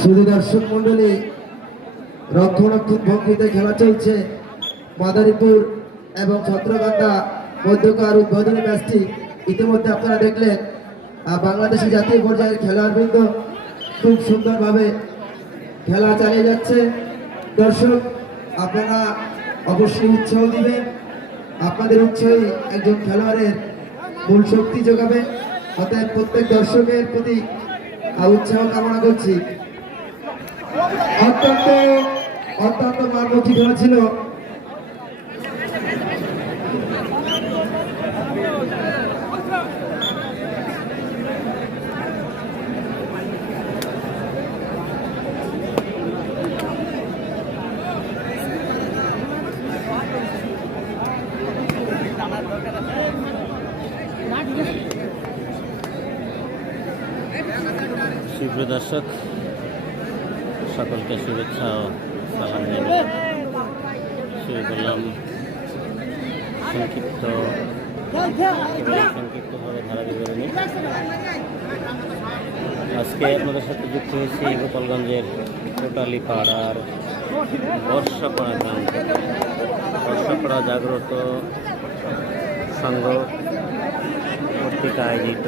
শুধু দর্শক মন্ডলী রক্ষণাত্মক ভঙ্গিতে খেলা চলছে। মাদারীপুর এবং ছত্রগঙ্গা মধ্যকার উদ্বোধনী ম্যাচটি ইতিমধ্যে আপনারা দেখলেন। বাংলাদেশি জাতীয় পর্যায়ের খেলোয়াড়বৃন্দ খুব সুন্দরভাবে খেলা চালিয়ে যাচ্ছে। দর্শক, আপনারা অবশ্যই উৎসাহ দিবেন। আপনাদের উৎসাহই একজন খেলোয়াড়ের মূল শক্তি যোগাবে। অতএব প্রত্যেক দর্শকের প্রতি উৎসাহ কামনা করছি। অত্যন্ত অত্যন্ত মারমুখী খেলা ছিল। দর্শক, সকলকে শুভেচ্ছা ও সালাম জানিয়ে শুরু করলাম। সংক্ষিপ্ত সংক্ষিপ্তভাবে ধারা বিবরণী আজকে আপনাদের সাথে যুক্ত হয়েছি গোপালগঞ্জের কোটালি পাড়ার বর্ষাপাড়া গ্রাম বর্ষাপাড়া জাগ্রত সংঘ কর্তৃক আয়োজিত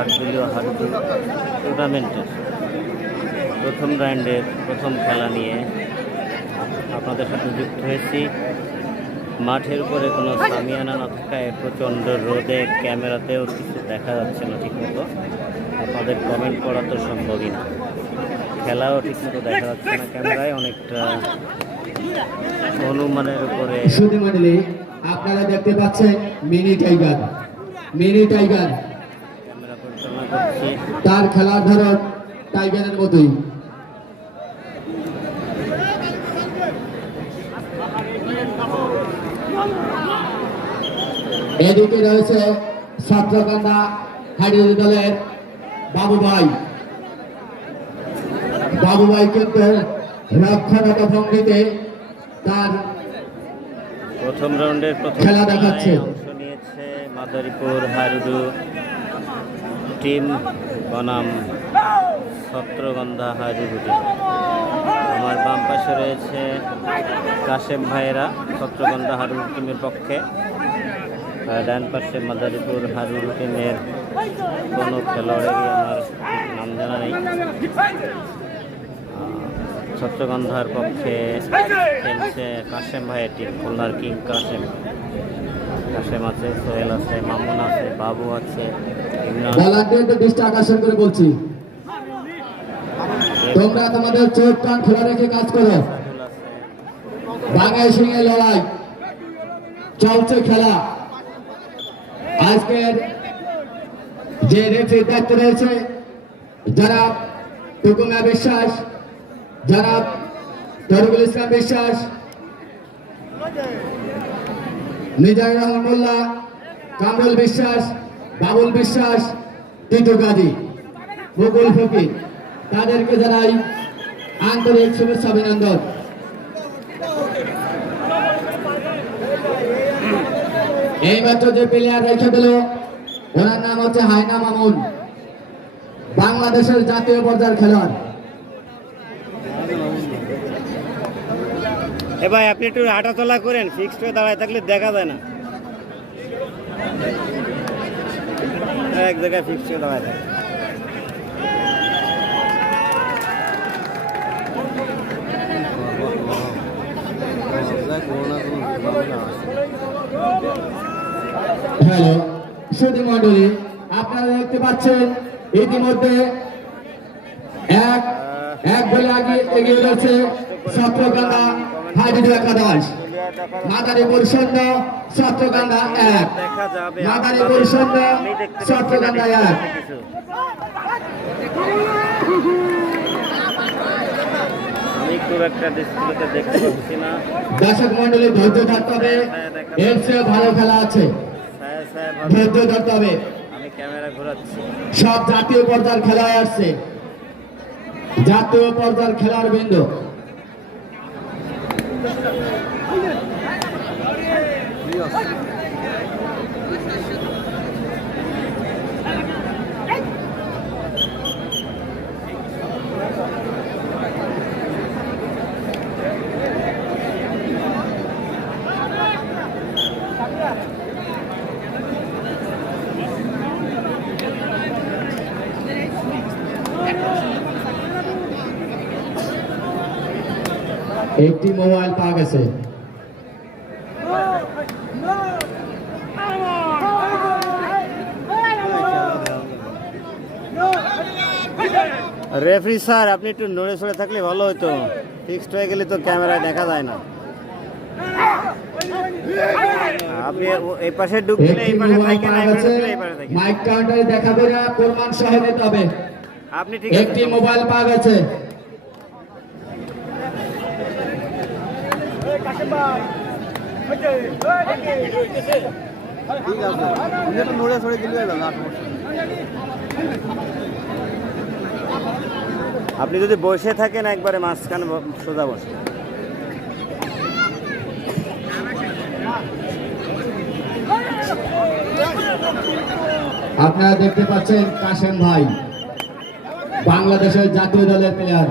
আট দলীয় হাডুডু টুর্নামেন্টের প্রথম রাউন্ডের প্রথম খেলা নিয়ে আপনাদের সাথে যুক্ত হয়েছি। মাঠের উপরে কোনো সামিয়ানা না থাকায় প্রচণ্ড রোদে ক্যামেরাতেও কিছু দেখা যাচ্ছে না ঠিকমতো। আপনাদের কমেন্ট করা তো সম্ভবই না। খেলাও ঠিকমতো দেখা যাচ্ছে না ক্যামেরায়, অনেকটা অনুমানের উপরে সুধী আপনারা দেখতে পাচ্ছেন মিনি টাইগার মিনি টাইগার। তার খেলার ধরন টাইগারের মতোই। এদিকে রয়েছে ছাত্রকান্দা হাইড্রোলি দলের বাবু ভাই বাবু ভাই কিন্তু রক্ষণাত্মক ভঙ্গিতে তার প্রথম রাউন্ডের প্রথম খেলা দেখাচ্ছে। অংশ নিয়েছে মাদারীপুর হারুডু টিম বনাম ছত্রগন্ধা টিম আমার বাম পাশে রয়েছে কাশেম ভাইয়েরা ছত্রগন্ধা হারুডু টিমের পক্ষে। ডান পাশে মাদারীপুর হারুডু টিমের কোনো খেলোয়াড়েরই আমার নাম জানা নেই। ছত্রগন্ধার পক্ষে খেলছে কাশেম ভাইয়ের টিম, খুলনার কিং কাশেম। কাশেম আছে সোহেল আছে, মামুন আছে, বাবু আছে আকর্ষণ করে বলছি। তোমরা তোমাদের চোখ কান খোলা রেখে কাজ করো। আছে বাঙাই লড়াই। চলছে খেলা। আজকের যে রেফারির দায়িত্ব রয়েছে, যারা টুকুমা বিশ্বাস, যারা তরুকুল ইসলাম বিশ্বাস রহমান মোল্লা কামরুল বিশ্বাস, বাবুল বিশ্বাস টিটু গাজী, মুকুল ফকির। তাদেরকে জানাই আন্তরিক শুভেচ্ছা, অভিনন্দন। এই মাত্র যে প্লেয়ার রেখে দিল, ওনার নাম হচ্ছে হাইনা মামুন, বাংলাদেশের জাতীয় পর্যায়ের খেলোয়াড়। এ ভাই, আপনি একটু হাঁটাচলা করেন ফিক্সড হয়ে দাঁড়ায় থাকলে দেখা যায় না। এক জায়গায় ফিক্সড হয়ে দাঁড়ায় থাকে। হ্যালো আপনারা দেখতে পাচ্ছেন, ইতিমধ্যে এক এক বলে আগে এগিয়ে যাচ্ছে রয়েছে সপ্তকান্দা হাইড্রো একাদশ মাদারীপুর শূন্য সপ্তকান্দা এক। মাদারীপুর শূন্য সপ্তকান্দা এক। একটা দর্শক মন্ডলী ধৈর্য ধরতে হবে। এর চেয়ে ভালো খেলা আছে। ধৈর্য ধরতে হবে। সব জাতীয় পর্যার খেলায় আসছে। জাতীয় পর্যার খেলার বিন্দু। Adiós. একটি মোবাইল পাওয়া গেছে। রেফারি স্যার আপনি একটু নড়ে সরে থাকলে ভালো হতো। ফিক্সড হয়ে গেলে তো ক্যামেরায় দেখা যায় না। আপনি এই পাশে ঢুক দিলে একটি এই পাশে থাকেন এই পাশে ঢুকলে এই পাশে থাকেন। মাইক কাউন্টারে দেখাবে না প্রমাণ সহ হবে আপনি ঠিক একটি মোবাইল পাওয়া গেছে। আপনি যদি বসে থাকেন একবারে মাঝখানে সোজা বসে। আপনারা দেখতে পাচ্ছেন কাশেম ভাই, বাংলাদেশের জাতীয় দলের প্লেয়ার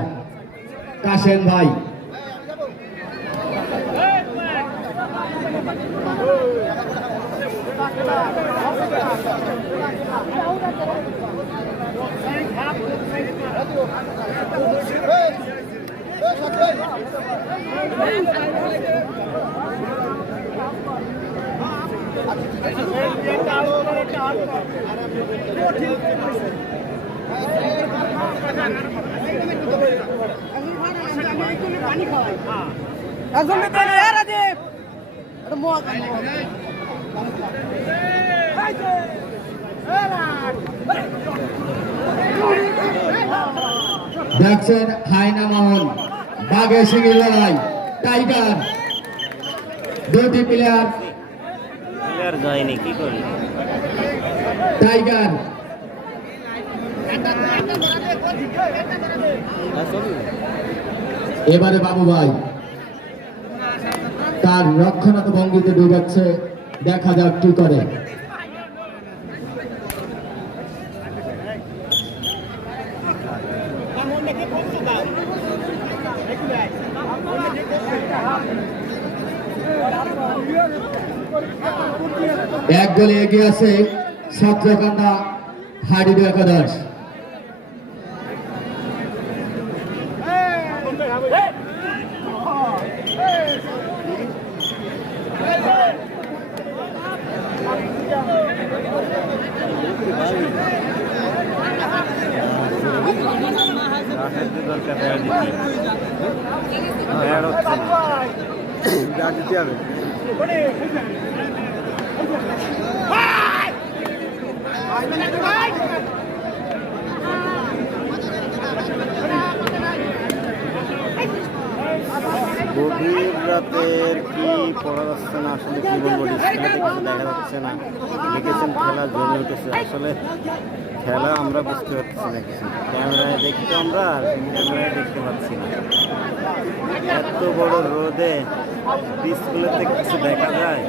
কাশেম ভাই। একজন মিত্র রাজীব। এটা মোয়া কাম দেখছেন হাইনা সিংহের লড়াই টাইগার দুটি প্লেয়ার প্লেয়ার যায়নি কি করলি টাইগার এবারে বাবু ভাই তার রক্ষণাত্মক ভঙ্গিতে ডুবাচ্ছে দেখা যাক কি করে। এক গোলে এগিয়ে আছে সত্রকান্দা হাডিডু একাদশ। দরকার ব্যাট দিতে ব্যাট হচ্ছে। দিতে হবে গভীর রাতের কি পড়া যাচ্ছে না? আসলে কি বলব দেখা যাচ্ছে না। লিখেছেন খেলা জমে উঠেছে। আসলে খেলা আমরা বুঝতে পারছি না কিছু। ক্যামেরায় দেখি তো আমরা ক্যামেরায় দেখতে পাচ্ছি না। এত বড় রোদে ডিসপ্লেতে কিছু দেখা যায়?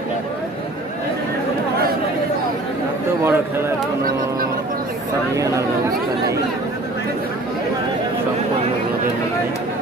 এত বড় খেলার কোনো সামিয়ানার ব্যবস্থা নেই। সম্পূর্ণ রোদের মধ্যে।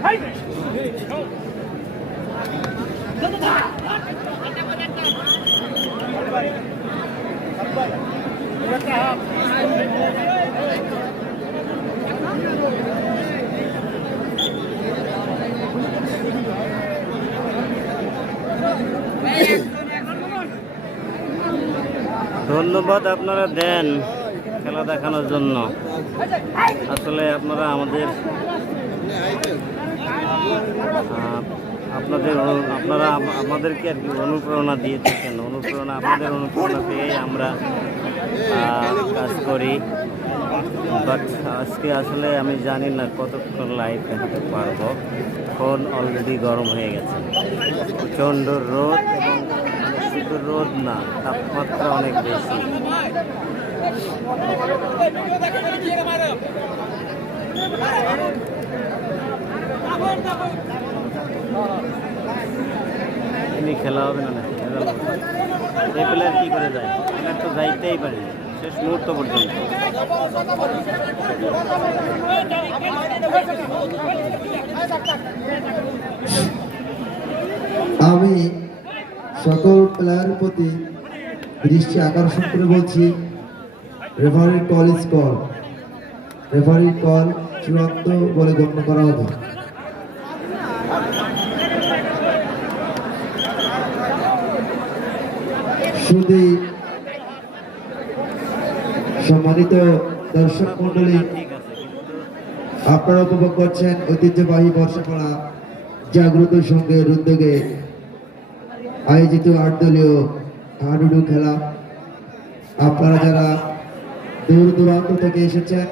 Hey! ধন্যবাদ আপনারা দেন খেলা দেখানোর জন্য। আসলে আপনারা আমাদের আপনাদের আপনারা আমাদেরকে আর কি অনুপ্রেরণা দিয়ে থাকেন অনুপ্রেরণা আপনাদের অনুপ্রেরণা পেয়েই আমরা কাজ করি। বাট আজকে আসলে আমি জানি না কতক্ষণ লাইভ দেখাতে পারব। ফোন অলরেডি গরম হয়ে গেছে। প্রচণ্ড রোদ। রোদ না, তাপমাত্রা অনেক বেশি। খেলা হবে না। এই প্লেয়ার কী করে যায়? প্লেয়ার তো যাইতেই পারে শেষ মুহূর্ত পর্যন্ত। আমি সকল প্লেয়ারের প্রতি দৃষ্টি আকর্ষণ করে বলছি রেফারির কল ইজ কল রেফারির কল চূড়ান্ত বলে গণ্য করা হবে। শুধু সম্মানিত দর্শক মন্ডলী আপনারা উপভোগ করছেন ঐতিহ্যবাহী বর্ষাপাড়া জাগ্রত সঙ্গে উদ্যোগে আয়োজিত আট দলীয় হাডুডু খেলা। আপনারা যারা দূর দূরান্ত থেকে এসেছেন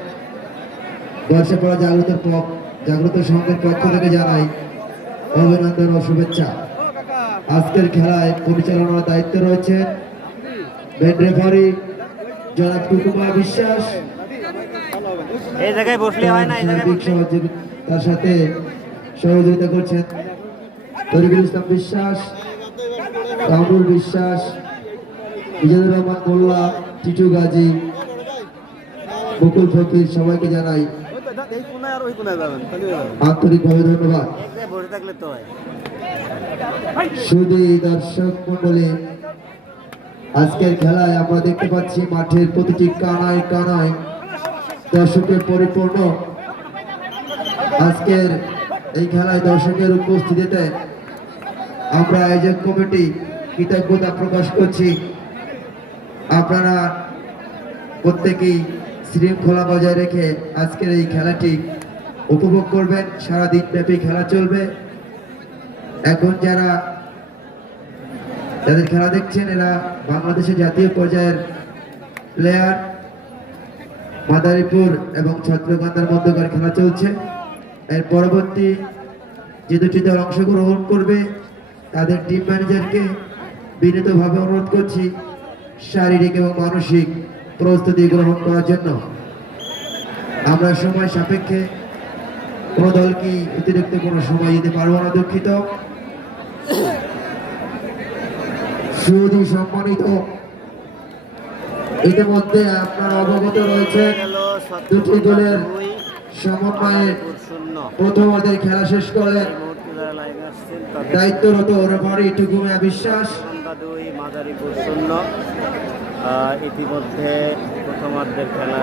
বর্ষাপাড়া জাগ্রত প- জাগ্রত সংঘের পক্ষ থেকে জানাই অভিনন্দন ও শুভেচ্ছা। আজকের খেলায় পরিচালনার দায়িত্ব রয়েছে মেন রেফারি জনাব কুকুমা বিশ্বাস। এই জায়গায় বসলে হয় না এই জায়গায় সার্বিক বসলে সহযোগী তার সাথে সহযোগিতা করছেন তরিকুল ইসলাম বিশ্বাস। কামরুল বিশ্বাস মিজানুর রহমান মোল্লা, টিটু গাজী, বকুল ফকির, সবাইকে জানাই আন্তরিকভাবে ধন্যবাদ। শুধু দর্শক মন্ডলী আজকের খেলায় আমরা দেখতে পাচ্ছি মাঠের প্রতিটি কানায় কানায় দর্শকের পরিপূর্ণ। আজকের এই খেলায় দর্শকের উপস্থিতিতে আমরা আয়োজক কমিটি কৃতজ্ঞতা প্রকাশ করছি। আপনারা প্রত্যেকেই শৃঙ্খলা বজায় রেখে আজকের এই খেলাটি উপভোগ করবেন। সারা দিন ব্যাপী খেলা চলবে। এখন যারা যাদের খেলা দেখছেন, এরা বাংলাদেশের জাতীয় পর্যায়ের প্লেয়ার মাদারীপুর এবং ছত্রকান্দার মধ্যকার খেলা চলছে। এর পরবর্তী যে দুটি দল অংশগ্রহণ করবে, তাদের টিম ম্যানেজারকে বিনীতভাবে অনুরোধ করছি, শারীরিক এবং মানসিক প্রস্তুতি গ্রহণ করার জন্য। আমরা সময় সাপেক্ষে কোনো দলকে অতিরিক্ত কোনো সময় দিতে পারব না, দুঃখিত। সম্মানিত, ইতিমধ্যে আপনারা অবগত রয়েছেন, দুটি দলের সমন্বয়ে প্রথমার্ধের খেলা শেষ আসছেন দায়িত্বরত রেফারি টুকুমিয়া বিশ্বাস সন্ধ্যা দুই মাদারীপুর শূন্য। ইতিমধ্যে প্রথমার্ধের খেলা